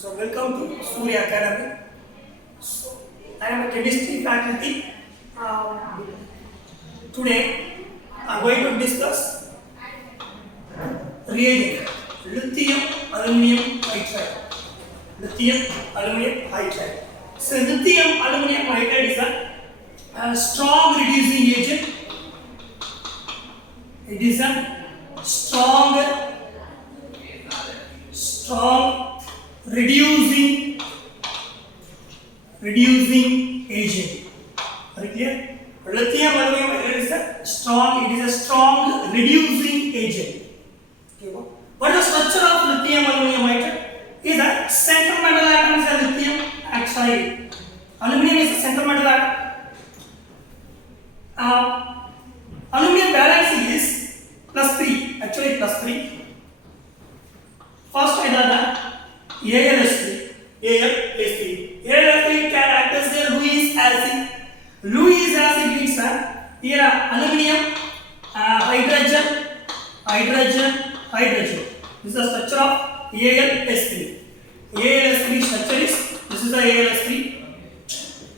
So welcome to Surya Academy. So I am a chemistry faculty. Today I am going to discuss reagent lithium aluminum hydride. Lithium aluminum hydride. So lithium aluminum hydride is a strong reducing agent. It is a strong reducing agent. Very clear? Lithium aluminum hydride is a strong reducing agent. Okay, what is the structure of lithium aluminum hydride? Is a center metal atom is a lithium oxide. Aluminum is a center metal atom. Aluminum valence is +3. Actually +3. First I got AlS3. AlS3 can act as a Lewis acid. Lewis acid means here aluminum, hydrogen. This is the structure of AlS3. AlS3 structure is this is the AlS3.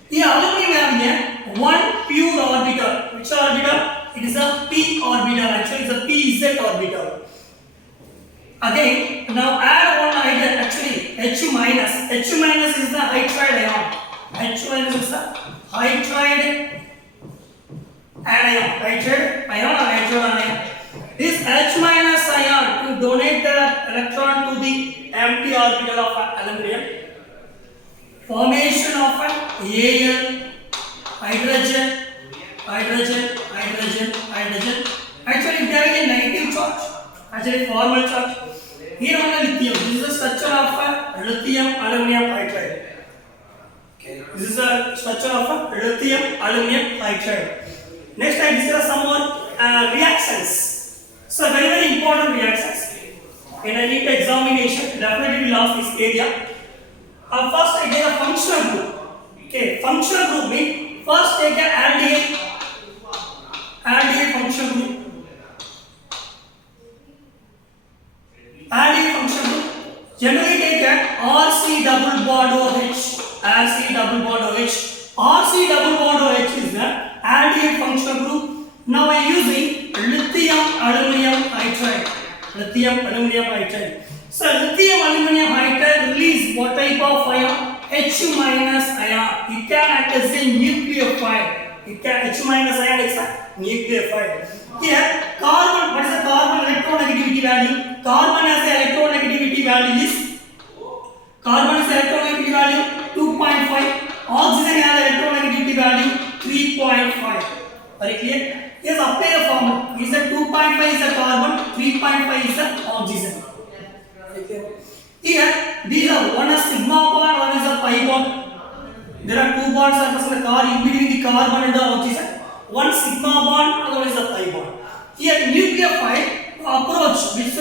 Here aluminum having one pure orbital. Which orbital? It is a p orbital. Actually, it's a pz orbital. Again, now add one hydrogen. Actually, H minus. H minus is the hydride ion. H minus is the hydride anion. Hydride ion or hydrogen ion. This H minus ion to donate the electron to the empty orbital of aluminum. Formation of Al, hydrogen. Actually, there is a negative charge. Actually, formal charge. Here on the lithium. This is the structure of lithium aluminum hydride. Okay. This is the structure of lithium aluminum hydride. Next, I discuss some more reactions. So, very important reactions. In a NEET examination, definitely will ask this area. First, I get a functional group. Okay, functional group means first take an aldehyde functional group. Aldehyde functional group. Generally take an RC double bond OH. RC double bond OH is the aldehyde functional group. Now I am using lithium aluminum hydride. So lithium aluminum hydride release what type of ion? H minus ion. It can act as a nucleophile. H minus ion is a nucleophile. Here carbon, what is the carbon electronegativity value? Carbon has the electronegativity value is 2.5. Oxygen has the electronegativity value 3.5. Very clear? Yes, apply the formula. Is that 2.5 is the carbon, 3.5 is the oxygen. Here, these are one is sigma bond, one is a pi bond. There are two bonds are present in between the carbon and the oxygen. One sigma bond, other is a pi bond. Here, nucleophile approach, which is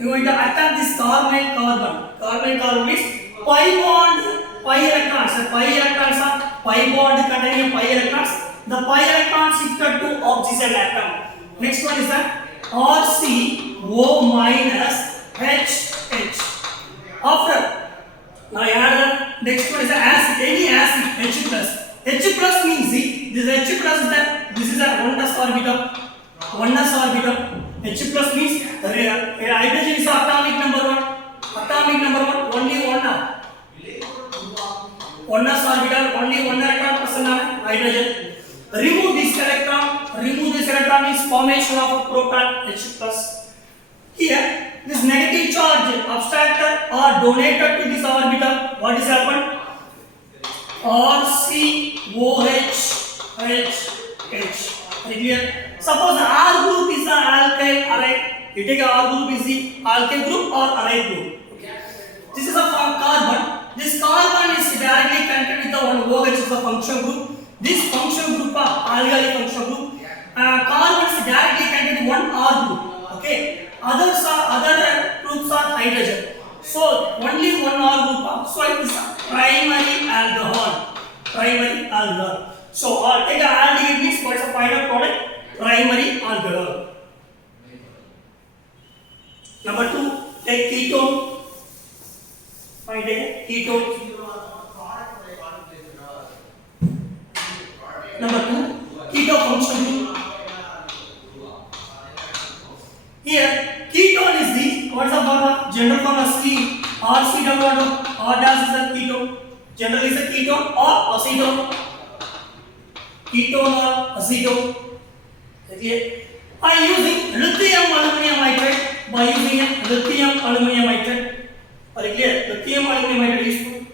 you going to attack this carbon. Carbon means pi bond, pi electrons. Pi electrons are pi bond containing pi electrons. The pi electrons shifted to oxygen atom. Next one is that RCO minus HH. After now I add the next one is the acid. Any acid H plus. H plus means this H plus is that this is a 1s orbital. H plus means hydrogen is atomic number 1. Only one now. 1s orbital. Only one electron present on hydrogen. Remove this electron means formation of a proton H plus. Here, this negative charge abstracted or donated to this orbital. What is happened? RCOH. Very clear? Suppose R group is the alkyl array. You take R group is the alkyl group or array group. Okay. This is a carbon. This carbon is directly connected with the one OH is the function group. This function group are alkyl function group. Carbon is directly connected with one R group. Okay. Other groups are hydrogen. So only one R group. So it is primary alcohol. So take a aldehyde means what is the final product? Primary alcohol. Number 2, take ketone. Find it. ketone. Number 2, keto function group. Here, ketone is the, what is the formula? General formula C, RC double R dash is a ketone. General is a ketone or acetone. Ketone or acetone. Okay. By using lithium aluminum nitrate, very clear, lithium aluminum nitrate is useful.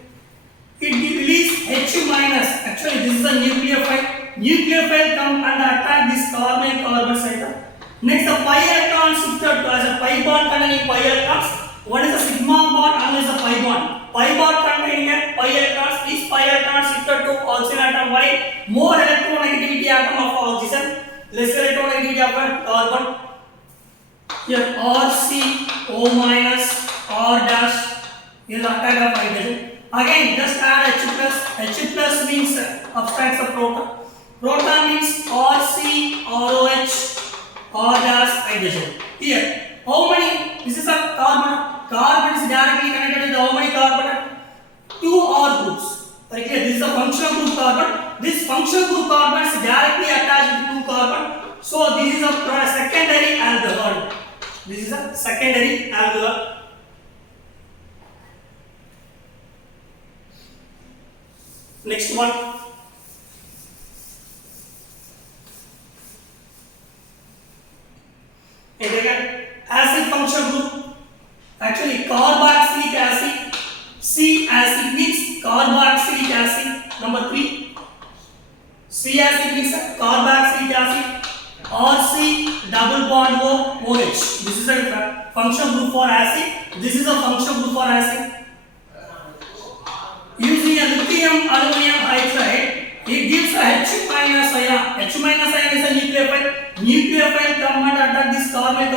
It release H minus. Actually, this is a nucleophile. Nucleophile come and attack this carbon center. Next, the pi electron shifted as a pi bond containing pi electrons. One is a sigma bond, another is a pi bond. Pi bond containing pi electrons. These pi electrons shifted to oxygen atom. Why? More electronegativity atom of oxygen, less electronegativity of carbon. Here RCO minus R dash is attack of hydrogen. Again, just add H plus. H plus means abstracts of proton. Proton means RCROH R dash hydrogen. Here, how many? This is a carbon. Carbon is directly connected with how many carbon? 2 R groups. Very clear. This is a functional group carbon. This functional group carbon is directly attached to 2 carbon. So this is a secondary alcohol. This is a secondary alcohol. Next one. And again, acid function group. Actually, carboxylic acid. C acid means carboxylic acid. Number 3. C acid means carboxylic acid. RC double bond OH. This is a function group for acid. This is a function group for acid. Using a lithium aluminum hydride, it gives a H minus ion. H minus ion is a nucleophile. Nucleophile come and attack this carbon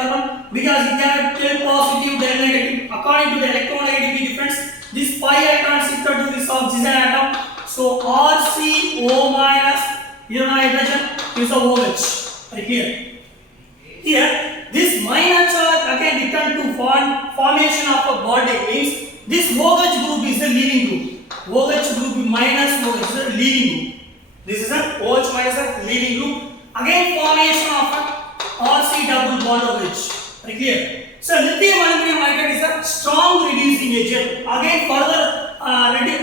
because it can tell positive, then negative. According to the electronegativity difference, this pi electron shifted to this oxygen atom. So RCO minus hydrogen is a OH. Very clear. Here, this minor charge again return to formation of a bonding means this OH group is a leaving group. OH group minus OH is a leaving group. This is a OH minus a leaving group. Again formation of a RC double bond OH. Very clear. So lithium aluminum nitrate is a strong reducing agent. Again further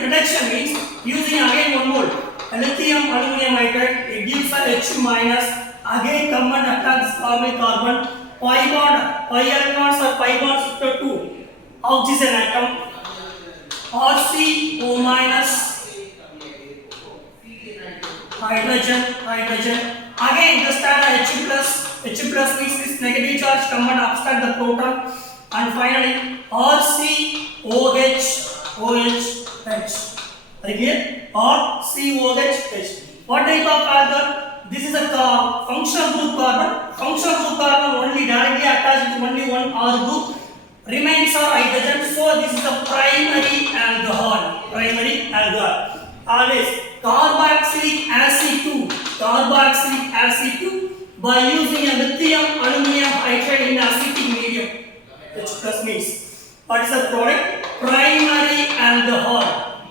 reduction means using again 1 mole. Lithium aluminum nitrate, it gives a H minus. Again come and attack this carbon pi bond, pi electrons or pi bonds shifted to oxygen atom. RCO minus hydrogen. Again just add a H plus. H plus means this negative charge come and obstruct the proton. And finally RCOH OH H. Again RCOH. What type of alcohol? This is a functional group carbon. Functional group carbon only directly attached to only one R group. Remains are hydrogen. So this is a primary alcohol. Always carboxylic acid 2 by using a lithium aluminum hydride in acidic medium. H plus means what is the product? Primary alcohol.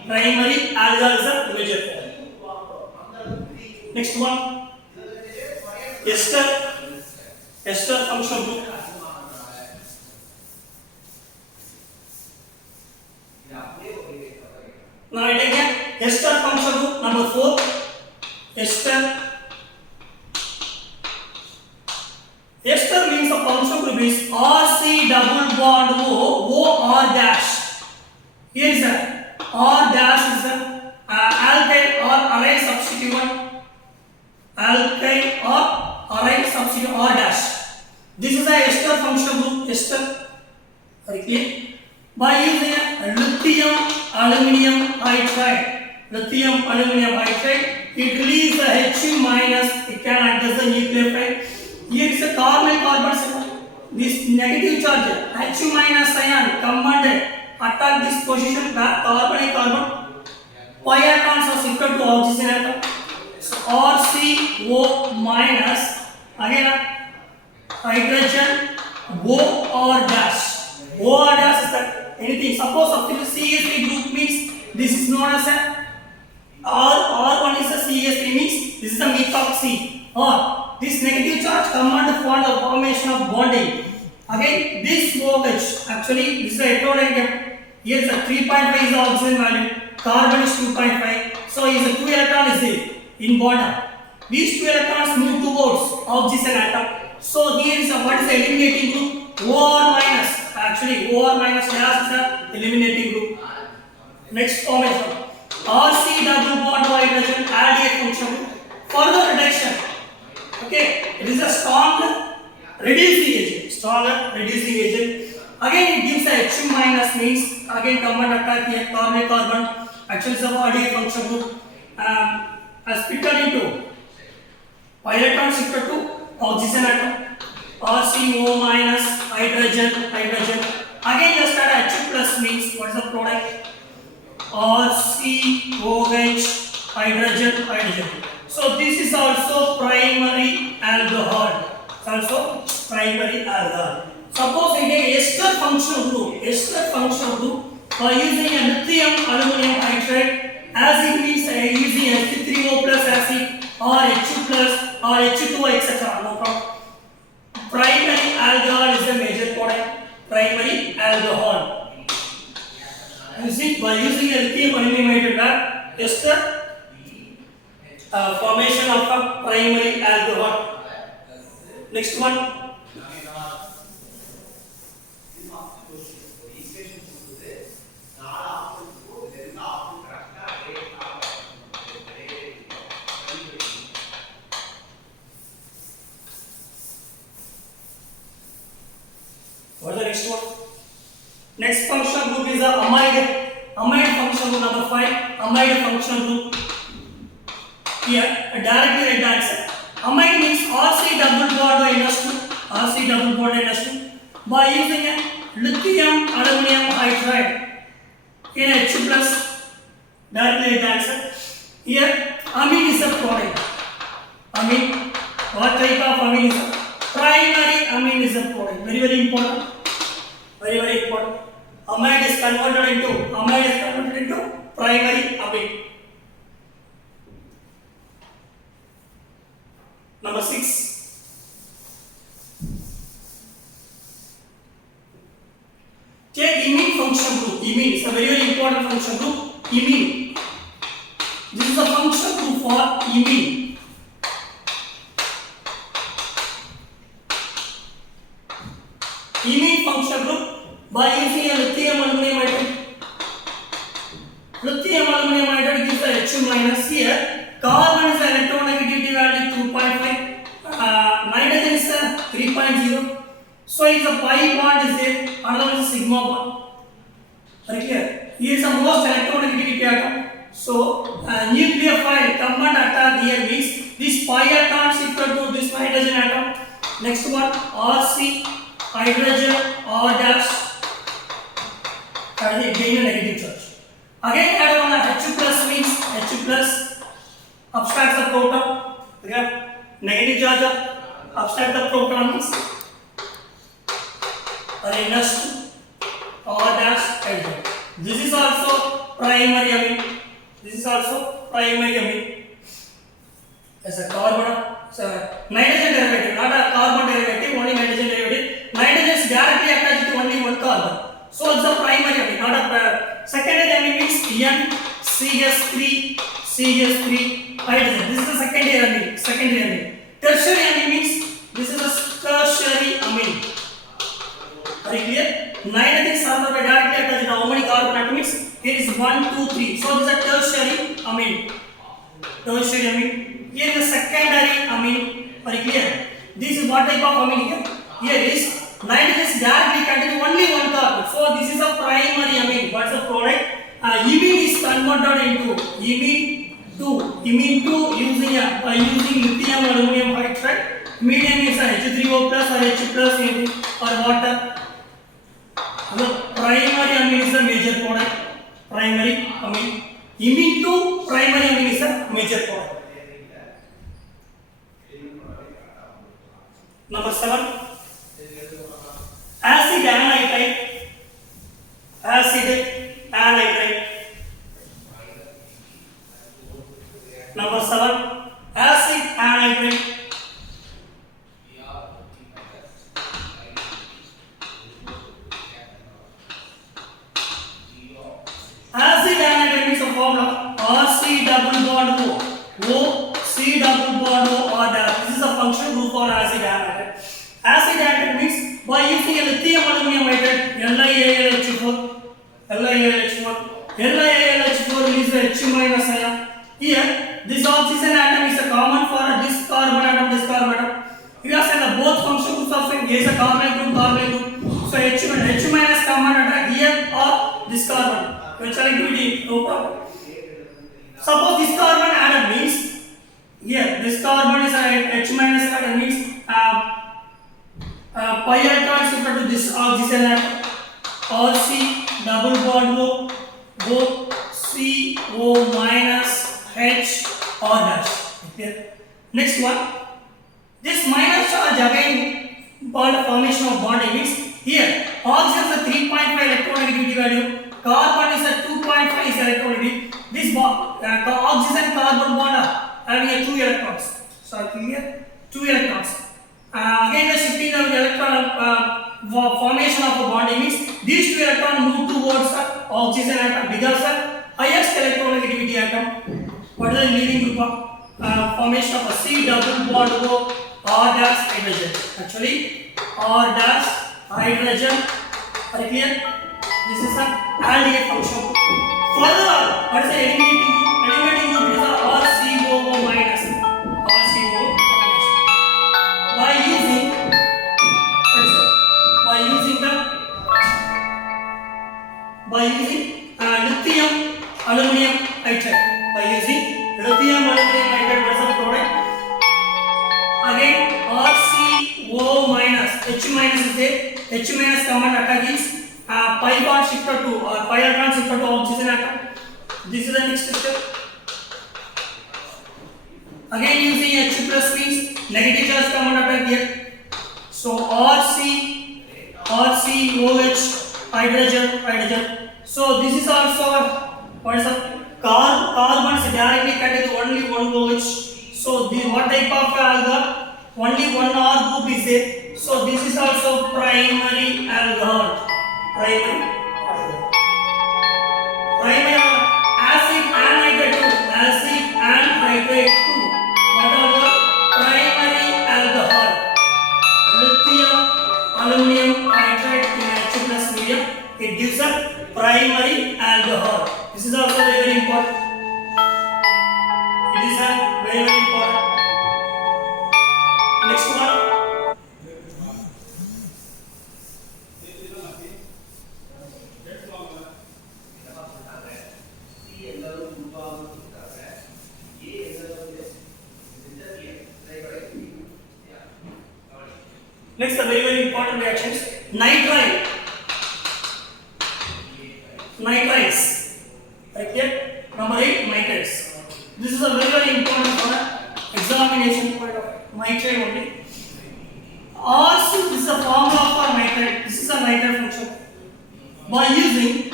Primary alcohol is a major form. Next one. Ester function group. Now I take ester function group number 4. Ester means the function group is RC double bond OR dash. Here is a R dash is a alkyl or array substituent. Alkyl or array substituent R dash. This is a ester function group. Ester. Very clear. By using a lithium aluminum hydride, it releases the H minus. It can act as a nucleophile. Here is a carbon center. This negative charge H minus ion come and attack this position back carbon. Pi electrons are shifted to oxygen atom. So RCO minus again hydrogen OR dash. OR dash is the anything. Suppose CH3 group means this is known as a R1 is a CH3 means this is a methoxy, or this negative charge come under for the formation of bonding. Again, this OH actually this is a heteronegative. Here is a 3.5 is the oxygen value, carbon is 2.5. So is a 2 electron is there in bond. These 2 electrons move towards oxygen atom. So here is a what is the eliminating group? OR minus. Actually OR minus is the eliminating group. Next formation. RC double bond hydrogen add a function group. Further reduction. Okay, it is a strong reducing agent. Stronger reducing agent. Again, it gives a H2 minus means again common attack here carbon. Actually, it's a add a function group. Split into pi electron shifted to oxygen atom. RCO minus hydrogen. Again, just add H2 plus means what is the product? RCOH hydrogen. So this is also primary alcohol. Suppose in a ester function group by using a lithium aluminum hydride acid means using H3O plus acid or H2 plus or H2 etc. No problem. Primary alcohol is the major product. Primary alcohol. You see, by using a lithium aluminum hydride ester formation of a primary alcohol. Next one. What is the next one? Next function group is the amide. Amide function group number 5. Amide function group. Here, directly write the answer. Amide means RC double bond NH2. By using a lithium aluminum hydride in H2 plus. Directly write the answer. Here, amine is a product. Amine. What type of amine is a primary amine is a product. Very important. Very important. Amide is converted into primary amine. Number 6. Take imine function group. Imine is a very important function group. Imine. This is a function group for imine. Imine function group by using a lithium aluminum hydride. Lithium aluminum hydride gives a H2 minus here. Carbon is electronegativity value 2.5. Nitrogen is 3.0. So if the pi bond is there, another one is sigma bond. Very clear. Here is the most electronegativity atom. So nucleophile command attack here means this pi atom shifted to this nitrogen atom. Next one RC hydrogen R dash. Again a negative charge. Again add on H2 plus means H2 plus abstracts the proton. Okay. Negative charge abstract the protons. Or NH2 R dash hydrogen. This is also primary amine. As a carbon, so nitrogen derivative, not a carbon derivative, only nitrogen derivative. Nitrogen is directly attached to only one carbon. So it's a primary amine, not a secondary amine means CH3 hydrogen. This is the secondary amine. Tertiary amine means this is a tertiary amine. Very clear? Nitrogen is directly attached to how many carbon atoms? Here is 1, 2, 3. So this is a tertiary amine. Here is a secondary amine. Very clear? This is what type of amine here? Here is nitrogen is directly contains only one carbon. So this is a primary amine. What's the product? Imine is converted into imine 2 using lithium aluminum hydride. Medium is H3O plus or H plus or water. The primary amine is the major product. Primary amine. Imine 2 primary amine is a major product. Number 7. Acid acid anhydride. Number 7, acid anhydride. Acid anhydride means a formula RC double bond O. O C double bond O or dash. This is a functional group for acid anhydride. Acid anhydride means by using a lithium aluminum hydride LiAlH4. LiAlH4. LiAlH4 is the H minus ion. Here, this oxygen atom is a common for this carbon atom, this carbon atom. Here, the both functional groups of same is a carbon group. So H minus common atom here or this carbon. Which are activity, no problem. Suppose this carbon atom means here this carbon is a H minus atom means pi electron is equal to this oxygen atom. RC double bond O, both CO minus H or dash. Okay. Next one, this minus charge again bond formation of bonding means here oxygen is a 3.5 electronegativity value. Carbon is a 2.5 is electronegativity. This oxygen carbon bond are having a 2 electrons. So here 2 electrons. Again the shifting of the electron formation of a bonding means these 2 electrons move towards the oxygen atom because the highest electronegativity atom. What is the leading group of formation of a C double bond O R dash hydrogen. Actually R dash hydrogen. Are you clear? This is an aldehyde function. Further, what is the eliminating group? Eliminating group is a RCOO minus. RCOO minus. By using, what is it? By using lithium aluminum hydride. By using lithium aluminum hydride, what is the product? Again, RCO minus. H minus is there. H minus common attack is pi bond shifted to or pi electron shifted to oxygen atom. This is the next step. Again using H plus means negative charge common attack here. So RCOH hydrogen. So this is also what is the carbons directly connected to only one OH. So this what type of alcohol? Only one R group is there. So this is also primary alcohol. Primary acid anhydride 2. Acid anhydride 2. What are the primary alcohol? Lithium aluminum hydride in H plus medium. It gives a primary alcohol. This is also very important. It is a very important. Next one. Next, the very important reactions. Nitrites. Right here. Number 8, nitrites. This is a very important for examination point of nitrate only. Also, this is a formula for nitrate. This is a nitrate function. By using,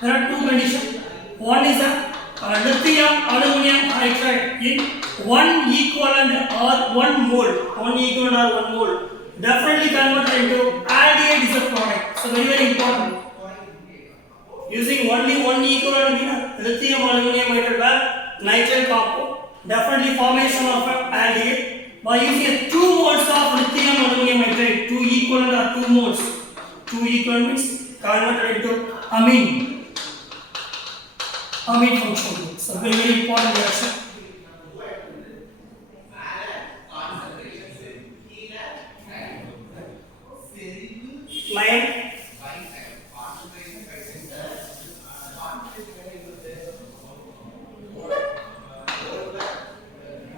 there are 2 conditions. One is a lithium aluminum hydride in 1 equivalent or 1 mole. 1 equivalent or 1 mole. Definitely converted into aldehyde is a product. So very important. Using only 1 equivalent lithium aluminum hydride where nitrate compound. Definitely formation of aldehyde. By using 2 moles of lithium aluminum hydride, 2 equivalent or 2 moles. 2 equivalent means converted into amine. Amine function. So very important reaction. Lion.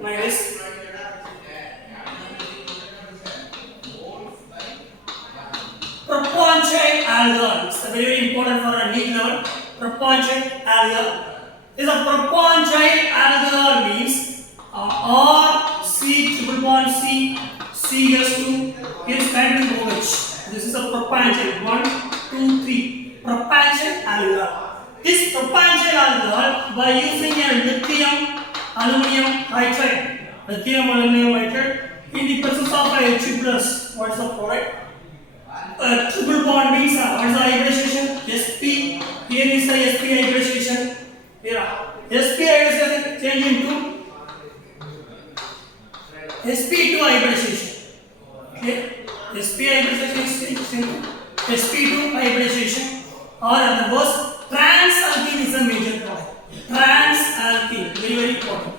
Minus. Propanchain alcohol. It's very important for a NEET level. Propanchain alcohol. Is a propanchain alcohol means R C triple bond C CS2 is connected to OH. This is a propanchain. 1, 2, 3. propandial alcohol. This propandial alcohol, by using a lithium aluminum hydride, in the presence of a H plus, what is the product? Triple bond means what is the hybridization? Sp. Here is the sp hybridization. Here, sp hybridization change into sp2 hybridization. Okay, sp hybridization is changed into sp2 hybridization, or in other words, transalkene is a major product. Transalkene, very very important.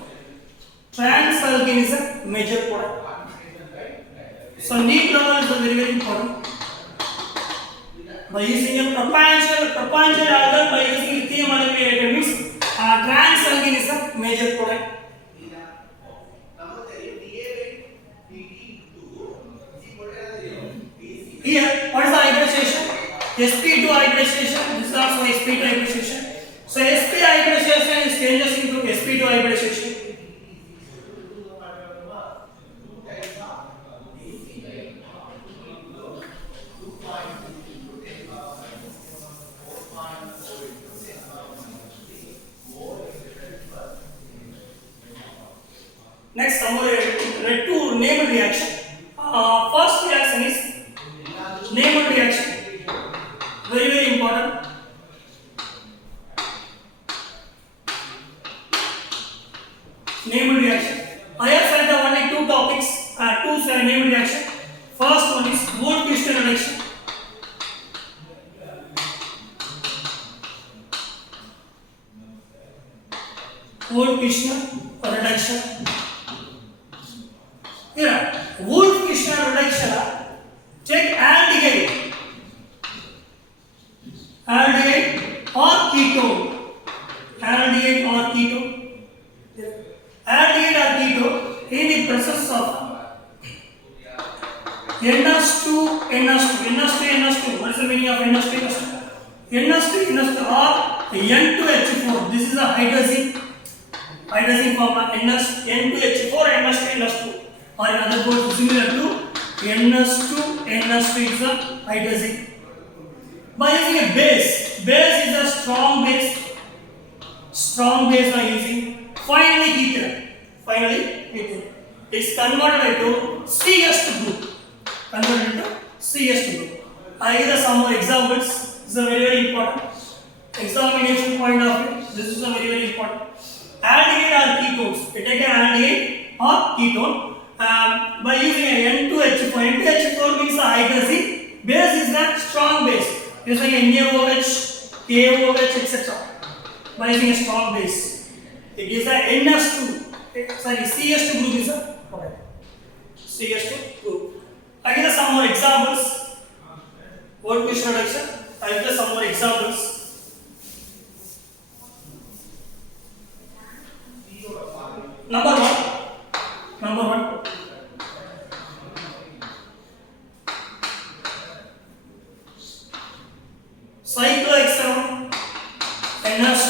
Transalkene is a major product. So neat level is very very important. By using a propandial alcohol, by using lithium aluminate means transalkene is a major product. Here, what is the hybridization? sp2 hybridization. This is also sp2 hybridization. So sp hybridization is changes into sp2 hybridization. Next, some more two named reaction. First reaction is named reaction. Very very important. Named reaction. I have selected only two topics, two named reaction. First one is Wood-Kirschner reaction. Wood-Kirschner reduction. Here, Wood-Kirschner reduction. Check aldehyde or ketone. Aldehyde or ketone. Aldehyde or ketone in the presence of NH2, NH2. What is the meaning of NH2, NH2 or N2H4. This is a hydrazine formula N2H4 and NH2. Or in other words, similar to NH2 is a hydrazine. By using a base is a strong base are using. Finally ketone. It's converted into CH2 group. I give some more examples. This is a very very important examination point of view. This is a very very important. Aldehyde or ketones. We take an aldehyde or ketone. By using a N2H4. N2H4 means the hydrazine. Base is the strong base. Using NaOH, KOH, etc. By using a strong base. It is a CH2 group is a product. CH2 group. I give some more examples. Wood-Kirschner reduction. I give some more examples. Number one. Cyclohexanone, NH2.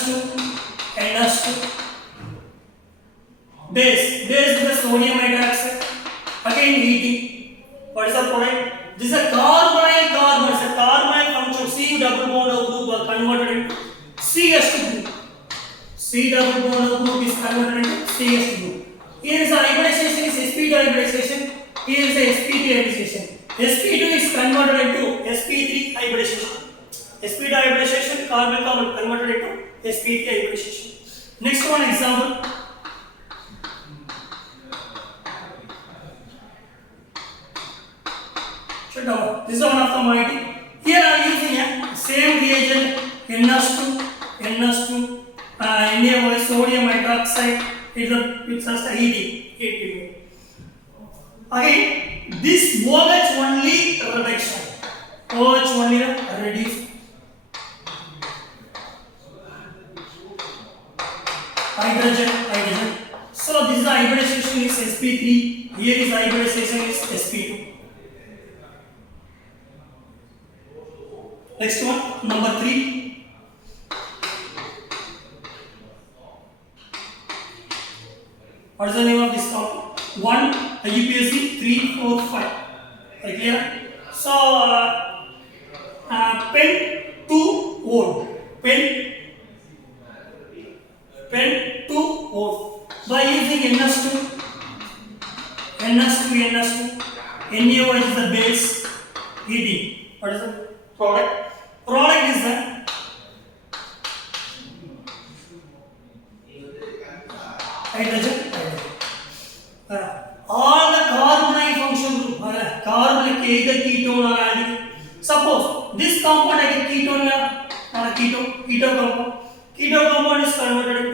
Base is the sodium hydroxide. Again ET. What is the product? This is a carbonyl. It's a carbonyl function. C double bond of group are converted into CH2 group. C double bond of group is converted into CH2 group. Here is a hybridization is sp2 hybridization. Here is a sp3 hybridization. sp2 is converted into sp3 hybridization. sp2 hybridization, carbon converted into sp3 hybridization. Next one example. This is one of the moiety. Here I am using a same reagent NH2, NaOH, sodium hydroxide. It's just ED. Again, this OH only reduction. OH only reduce. Hydrogen. So this is the hybridization is sp3. Here is hybridization is sp2. Next one, number 3. What is the name of this compound? 1 UPSC 3, 4, 5. Are you clear? So pen 2 pen, pen 2 O. By using NH2, NH2, NH2, NaOH is the base, heating. What is the product? Product is the hydrogen. All the carbonyl function group, carbon either ketone or aldehyde. Suppose this compound is ketone or keto compound. Keto compound is converted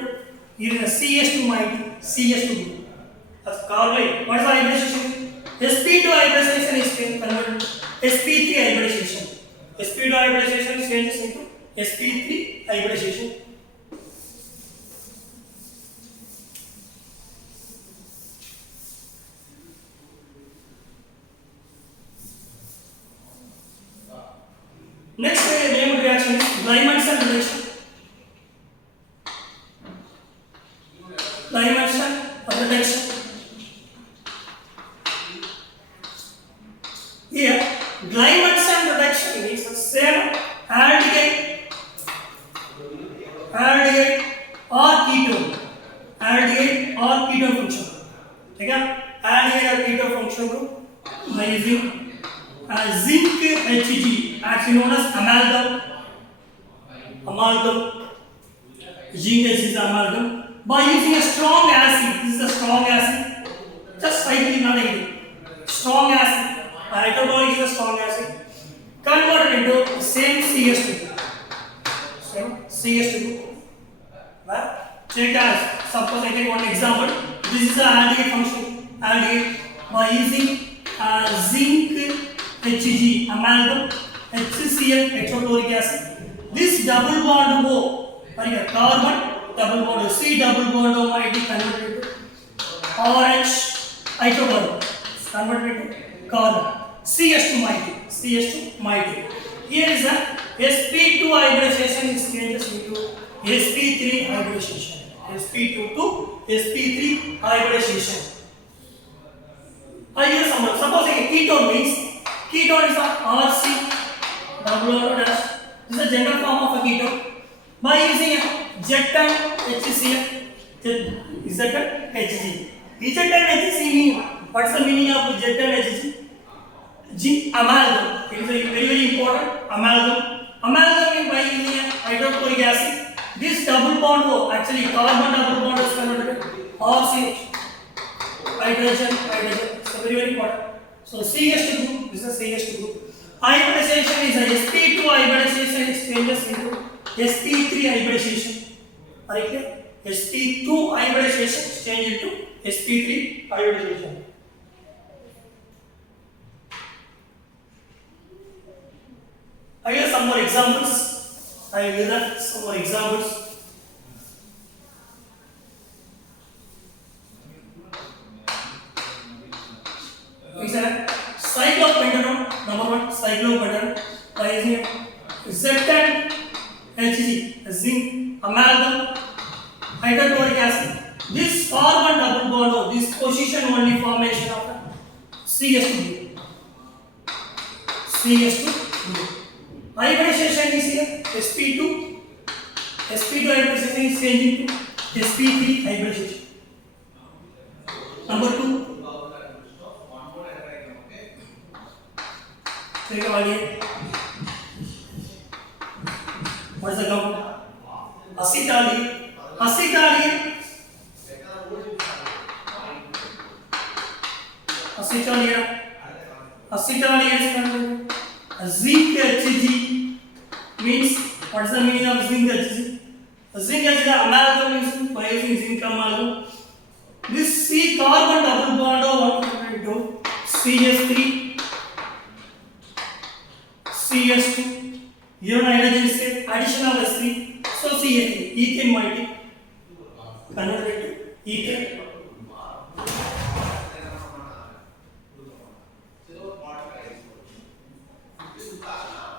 into CH2 mighty, CH2 group. That's carbon. What is the hybridization? sp2 hybridization is converted to sp3 hybridization. sp2 hybridization changes into sp3 hybridization. Next named reaction is Lyman-Son reaction. Lyman-Son reaction. Here, Lyman-Son reaction is the same aldehyde or ketone. Aldehyde or ketone function. ठीक है? Aldehyde or ketone function group by using zinc Hg, actually known as amalgam. Zinc Hg is amalgam. By using a strong acid, this is a strong acid, just slightly not negative. Strong acid, hydrochloric is a strong acid, converted into same CH2. Same CH2. Well, check as, suppose I take one example. This is the aldehyde function. Aldehyde, by using zinc Hg, amalgam, HCl, hexachloric acid. This double bond O, carbon, double bond O, C double bond O might be converted to RH hydrocarbon, converted to carbon. CH2 mighty. Here is a sp2 hybridization is changes into sp3 hybridization. sp2 to sp3 hybridization. Here some suppose a ketone means ketone is a RC double bond dash. This is a general form of a ketone. By using a Zeton HCl, Zeton Hg. Zeton Hg mean, what's the meaning of Zeton Hg? G amalgam. It is a very important amalgam. Amalgam means by using a hydrochloric acid. This double bond O, actually carbon double bond is converted to RCH. Hydrogen. So very important. So CH2 group, this is a CH2 group. Hybridization is a sp2 hybridization exchanges into sp3 hybridization. Right? sp2 hybridization exchange into sp3 hybridization. I have some more examples. I will give some more examples. Cyclopentanone, number one, cyclopentanone, by using Zeton Hg, zinc, amalgam, hydrochloric acid. This carbon double bond O, this position only formation of a CH2 group. Hybridization is here, sp2 hybridization is changing to sp3 hybridization. Number two, take a value. What is the compound? Acetaldehyde. Acetaldehyde is converted. Zinc Hg means, what is the meaning of zinc Hg? Zinc Hg amalgam means by using zinc amalgam. This C carbon double bond O converted to CH2. Here hydrogen is addition of S3, so CH3, ethane mighty, converted to ethane.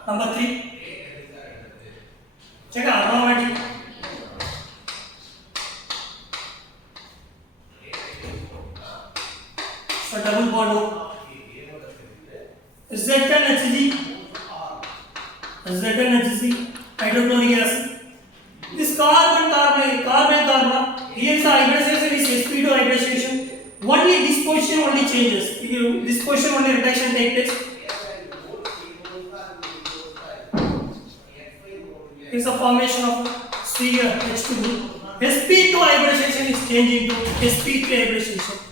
Number three, check aromatic. So double bond O. Zeton Hg, hydrochloric acid. means the hybridization is sp2 hybridization. Only this position only changes. This position only reduction take place. Is the formation of H2 group. sp2 hybridization is changing to sp3 hybridization.